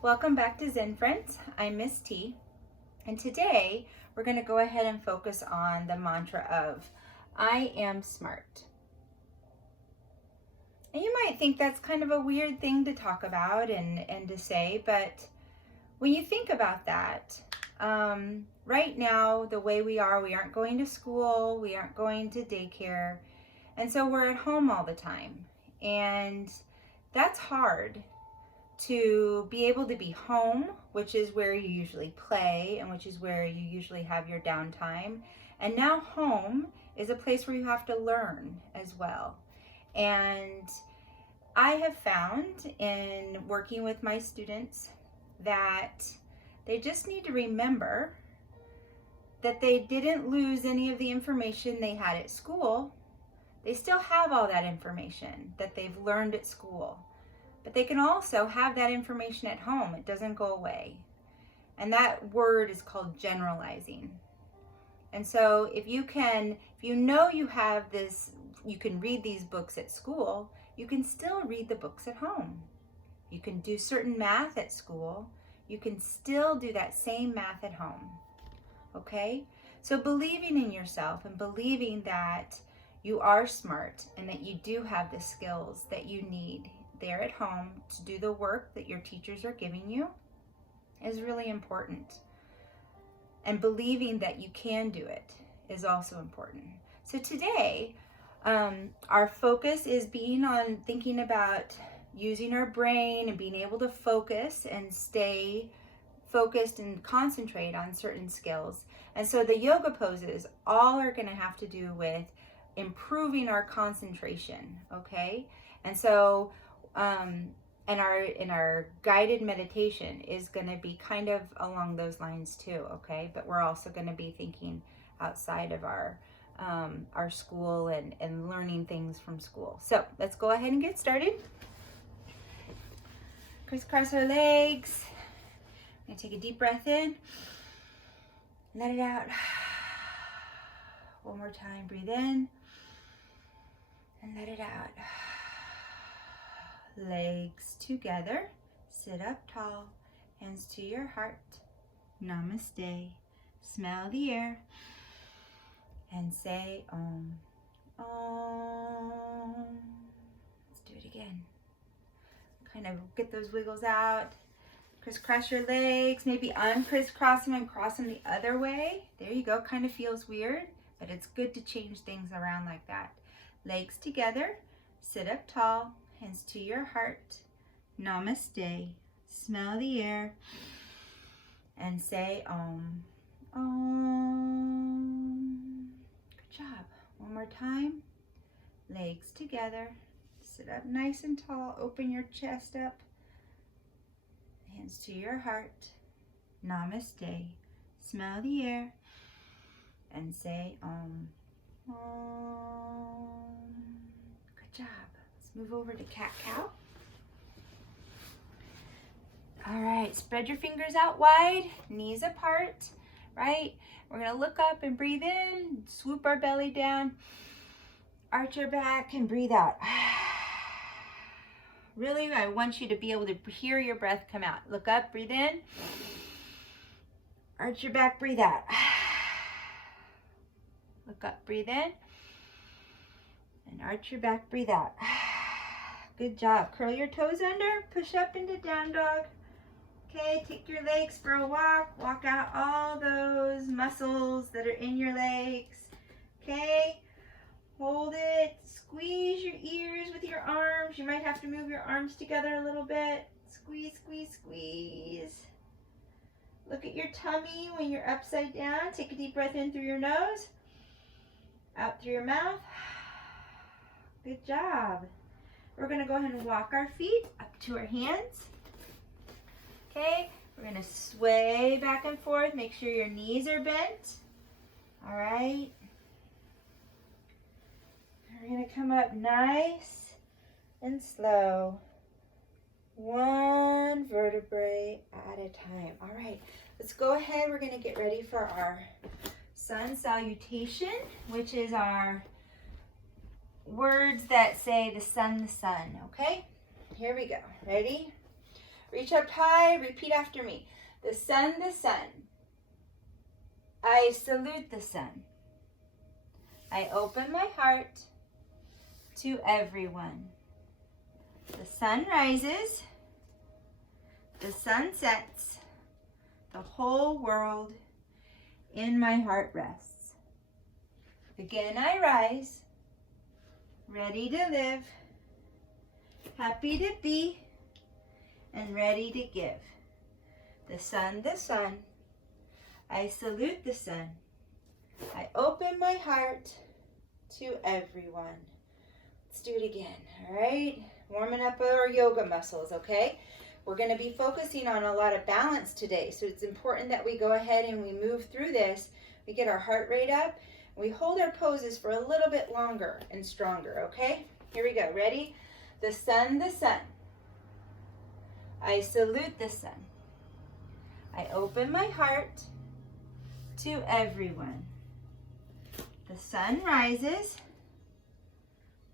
Welcome back to Zen Friends. I'm Miss T, and today we're going to go ahead and focus on the mantra of I am smart. And you might think that's kind of a weird thing to talk about and to say, but when you think about that, right now, the way we aren't going to school, we aren't going to daycare, and so we're at home all the time. And that's hard to be able to be home, which is where you usually play and which is where you usually have your downtime. And now home is a place where you have to learn as well. And I have found in working with my students that they just need to remember that they didn't lose any of the information they had at school. They still have all that information that they've learned at school. But they can also have that information at home. It doesn't go away. And that word is called generalizing. And so if you know you have this, you can read these books at school, you can still read the books at home. You can do certain math at school. You can still do that same math at home. Okay? So believing in yourself and believing that you are smart and that you do have the skills that you need there at home to do the work that your teachers are giving you is really important. And believing that you can do it is also important. So today, our focus is thinking about using our brain and being able to focus and stay focused and concentrate on certain skills. And so the yoga poses all are going to have to do with improving our concentration, okay? And so and our guided meditation is going to be kind of along those lines too, okay? But we're also going to be thinking outside of our school and learning things from school. So let's go ahead and get started. Crisscross our legs. I'm going to take a deep breath in. Let it out. One more time. Breathe in. And let it out. Legs together, sit up tall, hands to your heart, namaste, smell the air, and say Om. Om. Let's do it again. Kind of get those wiggles out, crisscross your legs, maybe uncrisscross them and cross them the other way. There you go, kind of feels weird, but it's good to change things around like that. Legs together, sit up tall, hands to your heart, namaste, smell the air, and say Om. Om. Good job. One more time. Legs together, sit up nice and tall, open your chest up, hands to your heart, namaste, smell the air, and say Om. Om. Good job. Move over to cat-cow. All right, spread your fingers out wide, knees apart, right? We're gonna look up and breathe in, swoop our belly down, arch your back and breathe out. Really, I want you to be able to hear your breath come out. Look up, breathe in, arch your back, breathe out. Look up, breathe in, and arch your back, breathe out. Good job. Curl your toes under, push up into down dog. Okay, take your legs for a walk. Walk out all those muscles that are in your legs. Okay, hold it. Squeeze your ears with your arms. You might have to move your arms together a little bit. Squeeze, squeeze, squeeze. Look at your tummy when you're upside down. Take a deep breath in through your nose, out through your mouth. Good job. We're going to go ahead and walk our feet up to our hands. Okay, we're going to sway back and forth. Make sure your knees are bent. All right. We're going to come up nice and slow. One vertebrae at a time. All right, let's go ahead. We're going to get ready for our sun salutation, which is our words that say the sun, okay? Here we go. Ready? Reach up high, repeat after me. The sun, I salute the sun. I open my heart to everyone. The sun rises, the sun sets, the whole world in my heart rests. Again I rise, ready to live, happy to be, and ready to give. The sun, I salute the sun. I open my heart to everyone. Let's do it again, all right? Warming up our yoga muscles, okay? We're going to be focusing on a lot of balance today, so it's important that we go ahead and we move through this. We get our heart rate up. We hold our poses for a little bit longer and stronger, okay? Here we go. Ready? The sun, I salute the sun. I open my heart to everyone. The sun rises,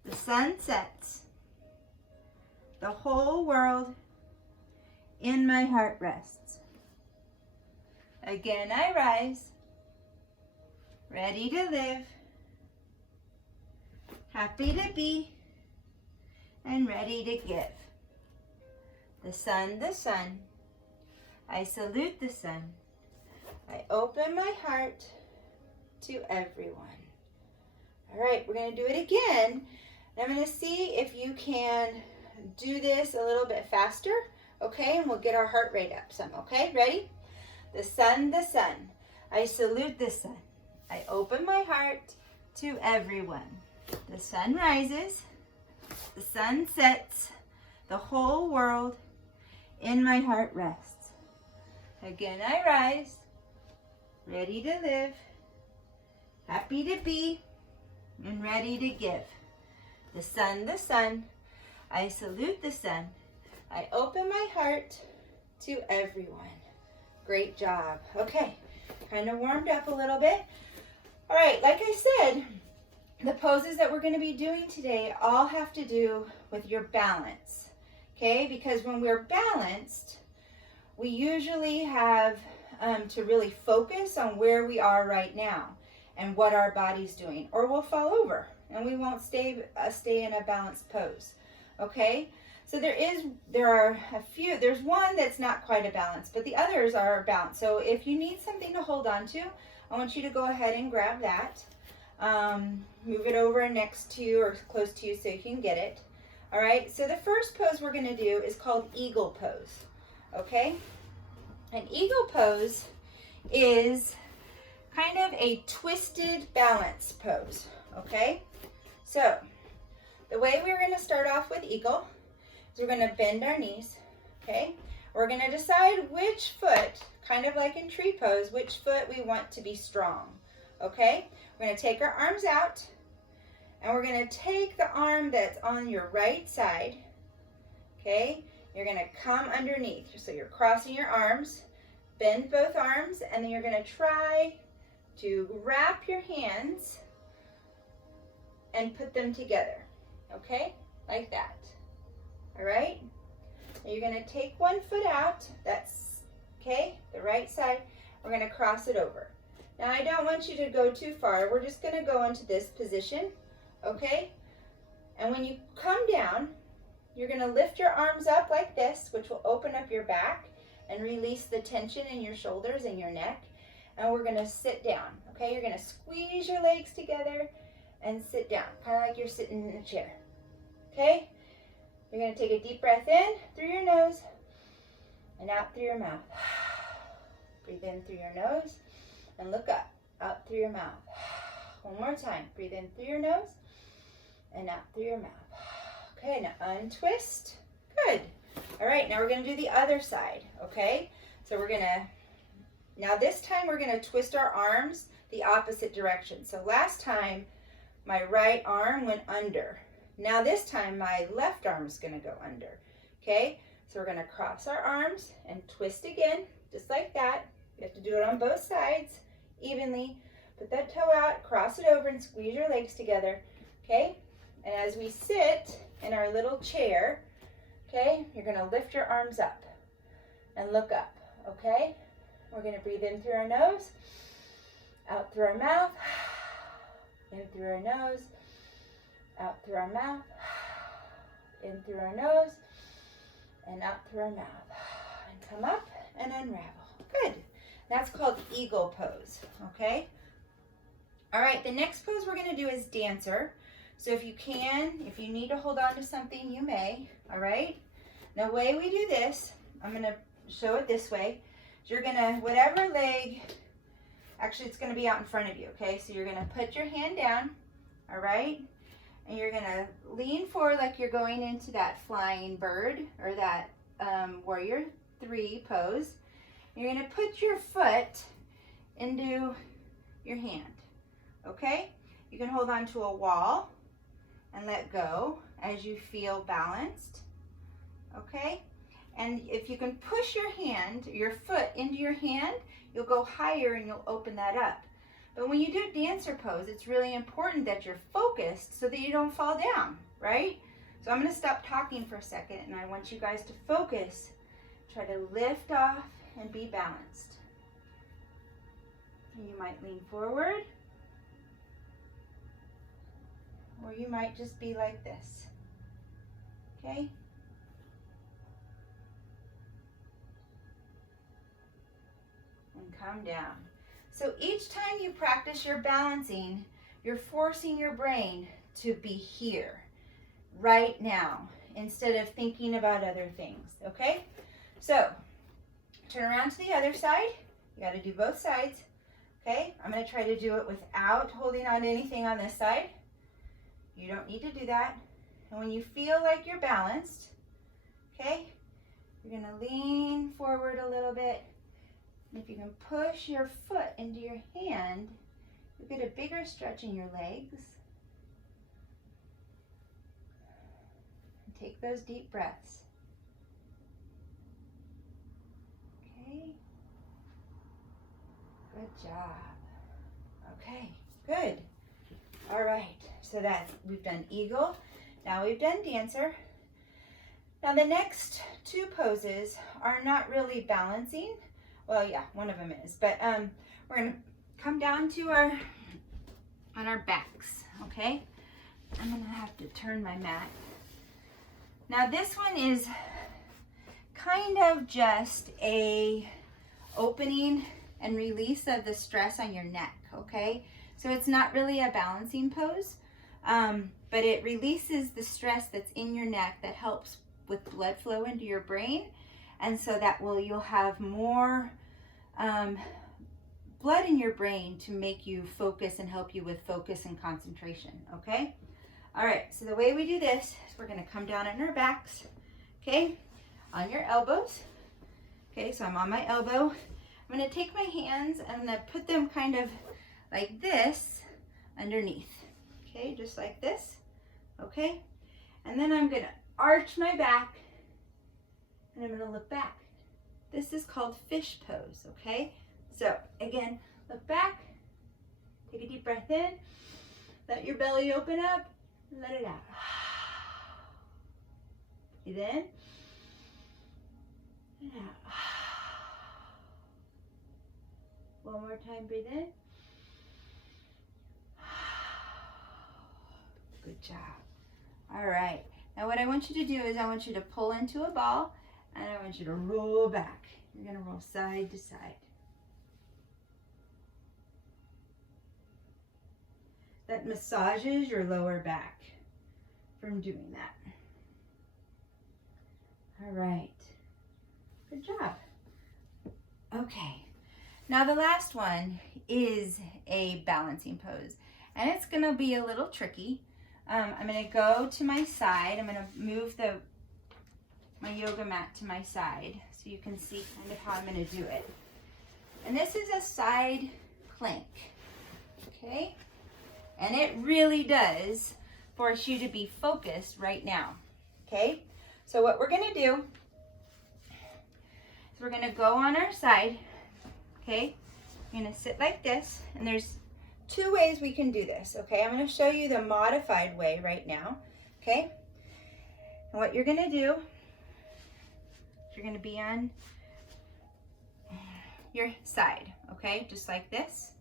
the sun sets, the whole world in my heart rests. Again I rise, ready to live, happy to be, and ready to give. The sun, I salute the sun. I open my heart to everyone. All right, we're going to do it again. I'm going to see if you can do this a little bit faster, okay? And we'll get our heart rate up some, okay? Ready? The sun, I salute the sun. I open my heart to everyone. The sun rises, the sun sets, the whole world in my heart rests. Again I rise, ready to live, happy to be, and ready to give. The sun, I salute the sun. I open my heart to everyone. Great job. Okay, kind of warmed up a little bit. All right, like I said, the poses that we're going to be doing today all have to do with your balance, okay? Because when we're balanced, we usually have to really focus on where we are right now and what our body's doing, or we'll fall over and we won't stay in a balanced pose, okay? So there are a few, there's one that's not quite a balance, but the others are balanced. So if you need something to hold on to, I want you to go ahead and grab that. Move it over next to you or close to you so you can get it. All right, so the first pose we're going to do is called eagle pose, okay? An eagle pose is kind of a twisted balance pose, okay? So the way we're going to start off with eagle is we're going to bend our knees, okay? We're going to decide which foot, kind of like in tree pose, which foot we want to be strong, okay? We're going to take our arms out, and we're going to take the arm that's on your right side, okay? You're going to come underneath. So you're crossing your arms, bend both arms, and then you're going to try to wrap your hands and put them together, okay? Like that, all right? Now you're going to take one foot out, that's, okay, the right side. We're going to cross it over. Now I don't want you to go too far. We're just going to go into this position, okay? And when you come down, you're going to lift your arms up like this, which will open up your back and release the tension in your shoulders and your neck. And we're going to sit down, okay? You're going to squeeze your legs together and sit down, kind of like you're sitting in a chair, okay? You're going to take a deep breath in through your nose and out through your mouth. Breathe in through your nose and look up, out through your mouth. One more time. Breathe in through your nose and out through your mouth. Okay, now untwist. Good. All right, now we're going to do the other side, okay? So we're going to, now this time we're going to twist our arms the opposite direction. So last time my right arm went under. Now this time my left arm is going to go under, okay? So we're going to cross our arms and twist again, just like that. You have to do it on both sides evenly. Put that toe out, cross it over, and squeeze your legs together, okay? And as we sit in our little chair, okay, you're going to lift your arms up, and look up, okay? We're gonna breathe in through our nose, out through our mouth, in through our nose, out through our mouth, in through our nose, and out through our mouth. And come up and unravel. Good. That's called eagle pose, okay? All right, the next pose we're gonna do is dancer. So if you need to hold on to something, you may, all right? The way we do this, I'm gonna show it this way. You're gonna, whatever leg, actually it's gonna be out in front of you, okay? So you're gonna put your hand down, all right? And you're gonna lean forward like you're going into that flying bird or that warrior 3 pose. You're gonna put your foot into your hand, okay? You can hold on to a wall and let go as you feel balanced, okay? And if you can push your foot into your hand, you'll go higher and you'll open that up. But when you do dancer pose, it's really important that you're focused so that you don't fall down, right? So I'm gonna stop talking for a second and I want you guys to focus. Try to lift off and be balanced. You might lean forward, or you might just be like this, okay? And come down. So each time you practice your balancing, you're forcing your brain to be here, right now, instead of thinking about other things, okay? So, turn around to the other side. You gotta do both sides, okay? I'm gonna try to do it without holding on to anything on this side. You don't need to do that. And when you feel like you're balanced, okay, you're gonna lean forward a little bit. And if you can push your foot into your hand, you'll get a bigger stretch in your legs. And take those deep breaths. Okay. Good job. Okay, good. All right, so we've done eagle. Now we've done dancer. Now the next 2 poses are not really balancing. Well, yeah, one of them is, but we're gonna come down to on our backs, okay? I'm gonna have to turn my mat. Now this one is kind of just a opening and release of the stress on your neck, okay? So it's not really a balancing pose, but it releases the stress that's in your neck that helps with blood flow into your brain. And so you'll have more blood in your brain to make you focus and help you with focus and concentration, okay? All right, so the way we do this is we're gonna come down on our backs, okay? On your elbows, okay? So I'm on my elbow. I'm gonna take my hands and I'm gonna put them kind of like this underneath, okay? Just like this, okay? And then I'm gonna arch my back and I'm gonna look back. This is called fish pose, okay? So again, look back, take a deep breath in, let your belly open up, and let it out. Breathe in, and out. One more time, breathe in. Good job. All right, now what I want you to do is I want you to pull into a ball and I want you to roll back. You're gonna roll side to side. That massages your lower back from doing that. All right, good job. Okay, now the last one is a balancing pose and it's gonna be a little tricky. I'm gonna go to my side. I'm gonna move my yoga mat to my side so you can see kind of how I'm gonna do it. And this is a side plank, okay? And it really does force you to be focused right now, okay? So what we're gonna do is we're gonna go on our side, okay? We're gonna sit like this, and there's 2 ways we can do this, okay? I'm gonna show you the modified way right now, okay? And what you're gonna do, you're gonna be on your side, okay? Just like this.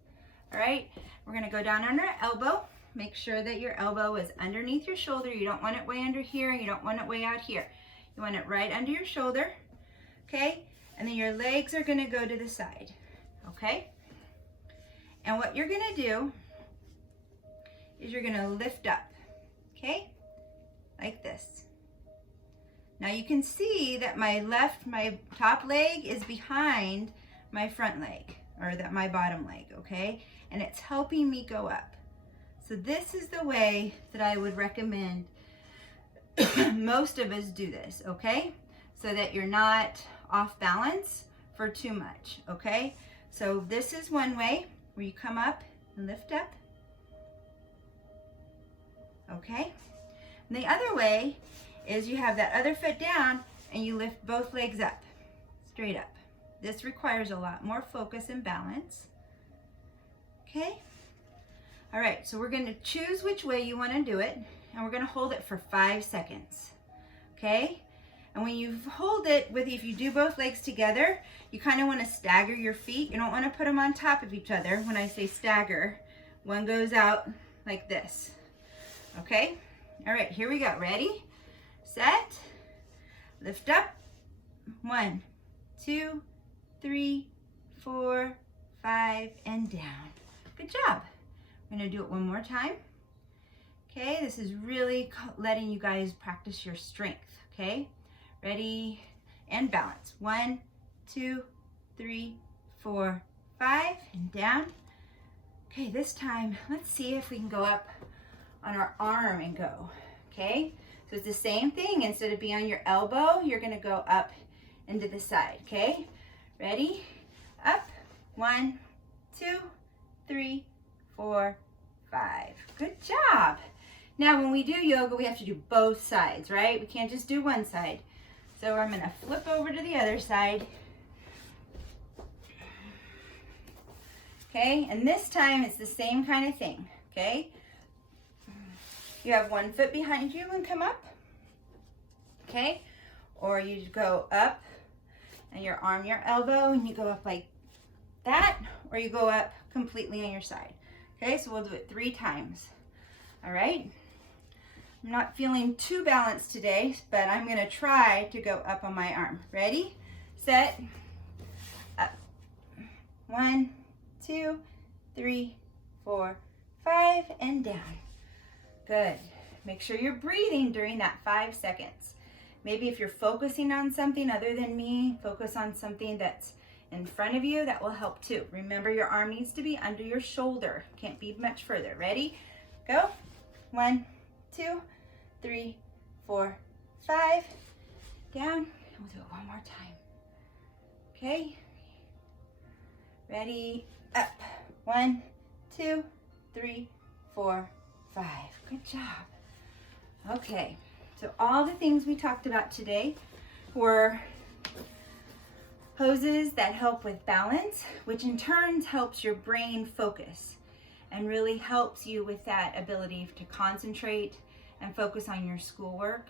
All right, we're gonna go down on our elbow. Make sure that your elbow is underneath your shoulder. You don't want it way under here, and you don't want it way out here. You want it right under your shoulder, okay? And then your legs are gonna go to the side, okay? And what you're gonna do is you're gonna lift up, okay? Like this. Now you can see that my top leg is behind my front leg, or my bottom leg, okay? And it's helping me go up. So this is the way that I would recommend most of us do this, okay? So that you're not off balance for too much, okay? So this is one way where you come up and lift up, okay? And the other way is you have that other foot down and you lift both legs up, straight up. This requires a lot more focus and balance, okay? All right, so we're gonna choose which way you wanna do it, and we're gonna hold it for 5 seconds, okay? And when you hold it, if you do both legs together, you kind of wanna stagger your feet. You don't wanna put them on top of each other. When I say stagger, one goes out like this, okay? All right, here we go, ready, set, lift up, 1, 2, 3, 4, 5, and down. Good job. I'm gonna do it one more time. Okay, this is really letting you guys practice your strength, okay? Ready, and balance. 1, 2, 3, 4, 5, and down. Okay, this time, let's see if we can go up on our arm and go, okay? So it's the same thing. Instead of being on your elbow, you're gonna go up into the side, okay? Ready, up, 1, 2, 3, 4, 5. Good job. Now when we do yoga, we have to do both sides, right? We can't just do one side. So I'm gonna flip over to the other side. Okay, and this time it's the same kind of thing, okay? You have one foot behind you and come up, okay? Or you go up and your arm, your elbow, and you go up like that, or you go up completely on your side. Okay, so we'll do it 3 times. All right. I'm not feeling too balanced today, but I'm gonna try to go up on my arm. Ready, set, up. 1, 2, 3, 4, 5, and down. Good. Make sure you're breathing during that 5 seconds. Maybe if you're focusing on something other than me, focus on something that's in front of you. That will help too. Remember, your arm needs to be under your shoulder. Can't be much further. Ready? Go. 1, 2, 3, 4, 5. Down. And we'll do it one more time. Okay. Ready? Up. 1, 2, 3, 4, 5. Good job. Okay. So all the things we talked about today were poses that help with balance, which in turn helps your brain focus and really helps you with that ability to concentrate and focus on your schoolwork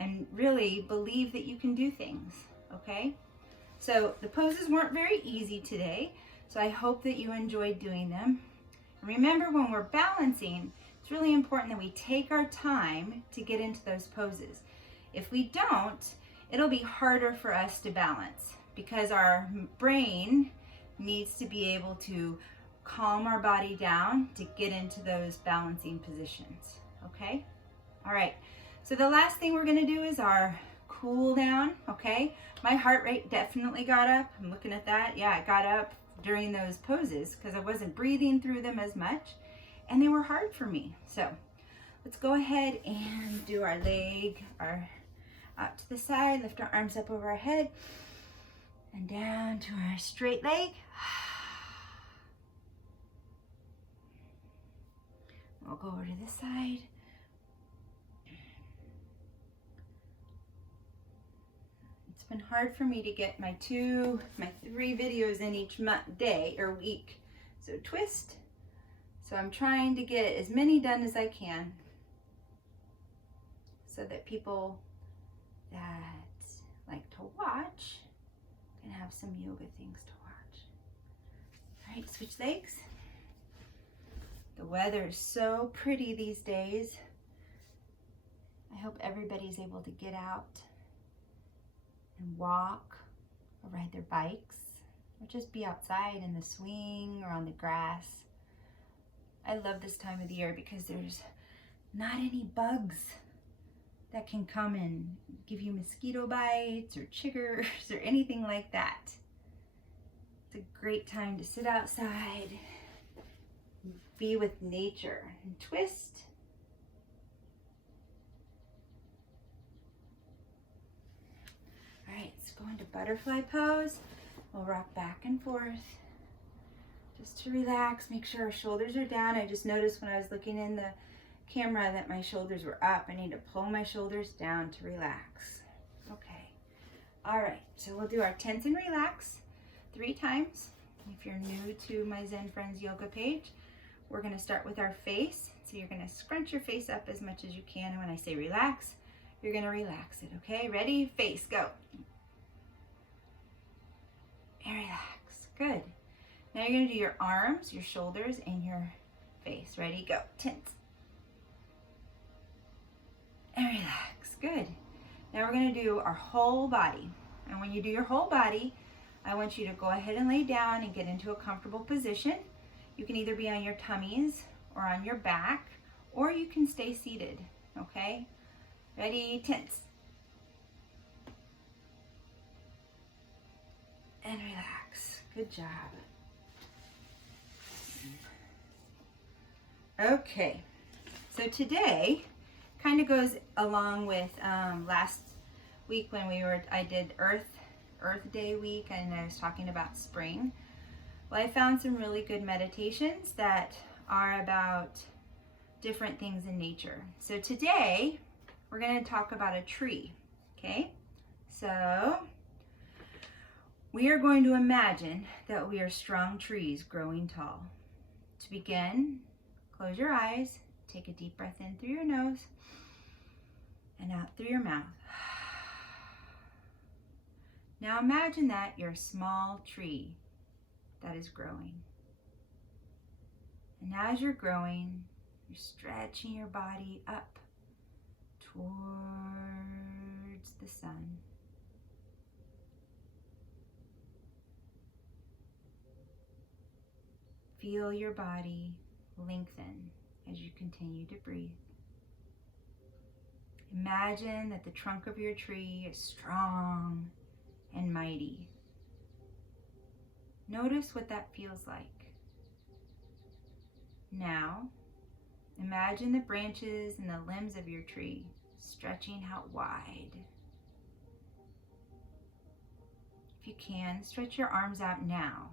and really believe that you can do things, okay? So the poses weren't very easy today, so I hope that you enjoyed doing them. And remember, when we're balancing, it's really important that we take our time to get into those poses. If we don't, it'll be harder for us to balance, because our brain needs to be able to calm our body down to get into those balancing positions, okay? All right, so the last thing we're gonna do is our cool down, okay? My heart rate definitely got up. I'm looking at that. Yeah, it got up during those poses because I wasn't breathing through them as much, and they were hard for me. So let's go ahead and do our leg, out to the side, lift our arms up over our head, and down to our straight leg. We'll go over to this side. It's been hard for me to get my 3 videos in each day or week. So twist. So I'm trying to get as many done as I can so that people that like to watch can have some yoga things to watch. right, switch legs. The weather is so pretty these days. I hope everybody's able to get out and walk or ride their bikes or just be outside in the swing or on the grass. I love this time of the year because there's not any bugs that can come and give you mosquito bites or chiggers or anything like that. It's a great time to sit outside, be with nature, and twist. All right, let's go into butterfly pose. We'll rock back and forth just to relax, make sure our shoulders are down. I just noticed when I was looking in the camera that my shoulders were up. I need to pull my shoulders down to relax. Okay. All right, so we'll do our tense and relax 3 times. If you're new to my Zen Friends yoga page, we're going to start with our face. So you're going to scrunch your face up as much as you can. And when I say relax, you're going to relax it. Okay, ready? Face, go. And relax. Good. Now you're going to do your arms, your shoulders, and your face. Ready? Go. Tense. And relax. Good. Now we're going to do our whole body. And when you do your whole body, I want you to go ahead and lay down and get into a comfortable position. You can either be on your tummies or on your back, or you can stay seated. Okay? Ready? Tense. And relax. Good job. Okay. So today kind of goes along with last week when I did Earth Day week and I was talking about spring. Well, I found some really good meditations that are about different things in nature. So today we're going to talk about a tree. Okay? So we are going to imagine that we are strong trees growing tall. To begin, close your eyes, take a deep breath in through your nose and out through your mouth. Now imagine that you're a small tree that is growing. And as you're growing, you're stretching your body up towards the sun. Feel your body lengthen as you continue to breathe. Imagine that the trunk of your tree is strong and mighty. Notice what that feels like. Now, imagine the branches and the limbs of your tree stretching out wide. If you can, stretch your arms out now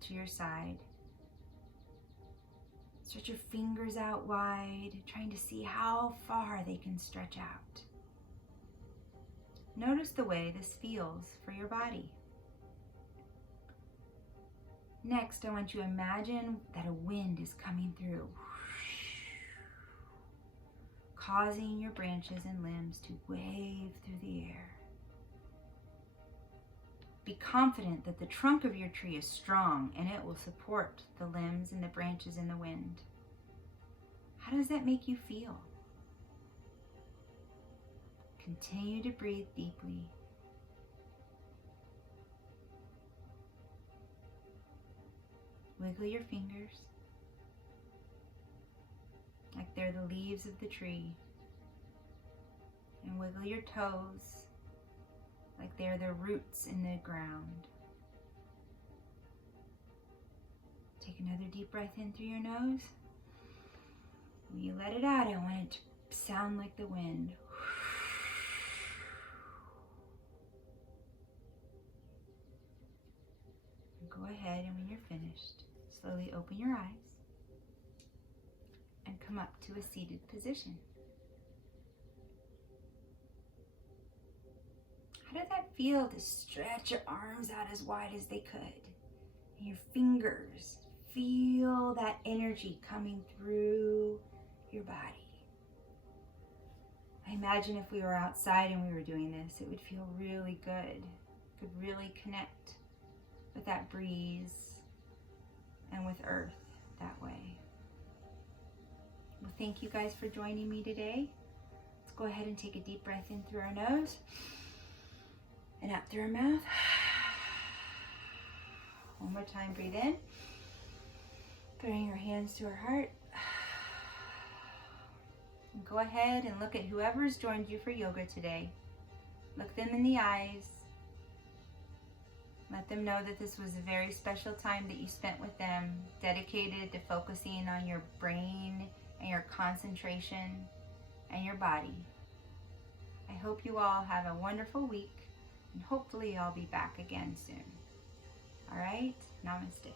to your side. Stretch your fingers out wide, trying to see how far they can stretch out. Notice the way this feels for your body. Next, I want you to imagine that a wind is coming through, causing your branches and limbs to wave through the air. Be confident that the trunk of your tree is strong and it will support the limbs and the branches in the wind. How does that make you feel? Continue to breathe deeply. Wiggle your fingers like they're the leaves of the tree. And wiggle your toes like they're the roots in the ground. Take another deep breath in through your nose. When you let it out, I want it to sound like the wind. Go ahead, and when you're finished, slowly open your eyes and come up to a seated position. How did that feel to stretch your arms out as wide as they could? And your fingers, feel that energy coming through your body. I imagine if we were outside and we were doing this, it would feel really good. Could really connect with that breeze. and with earth that way. Well, thank you guys for joining me today. Let's go ahead and take a deep breath in through our nose and out through our mouth. One more time, breathe in. Bring your hands to our heart. And go ahead and look at whoever's joined you for yoga today. Look them in the eyes. Let them know that this was a very special time that you spent with them, dedicated to focusing on your brain and your concentration and your body. I hope you all have a wonderful week, and hopefully I'll be back again soon. All right, namaste.